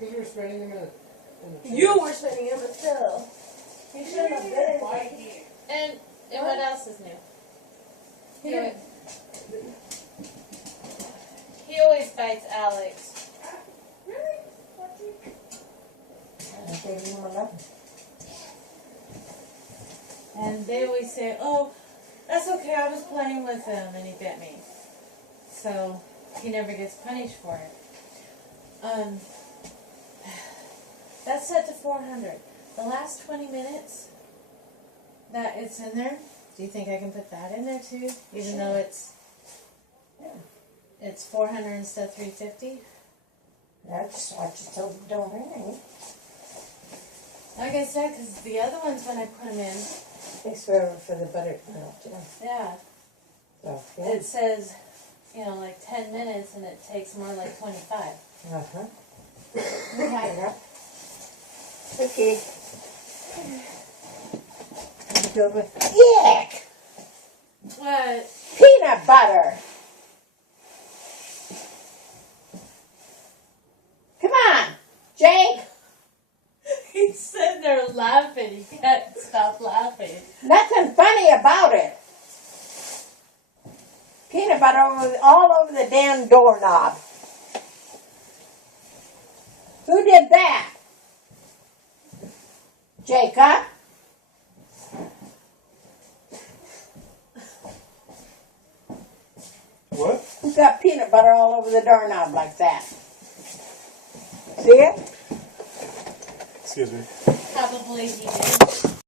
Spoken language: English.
Because we were spending them in the You were spending him, but still. He shouldn't have been. And what else is new? He always bites Alex. I gave him 11. And they always say, oh, that's okay, I was playing with him and he bit me. So he never gets punished for it. That's set to 400. The last 20 minutes that it's in there, do you think I can put that in there too? Even though it's 400 instead of 350? I just told him don't ring. Like I said, because the other ones when I put them in, Takes forever for the butter to melt, too. yeah, So, it says, like 10 minutes and it takes more like 25. Uh-huh. Okay. Okay. Go with Yuck! What? Peanut butter! Come on, Jake! He's sitting there laughing. He can't stop laughing. Nothing funny about it. Peanut butter all over the damn doorknob. Who did that? Jacob? What? Who got peanut butter all over the doorknob like that? See it? Excuse me. Probably he did.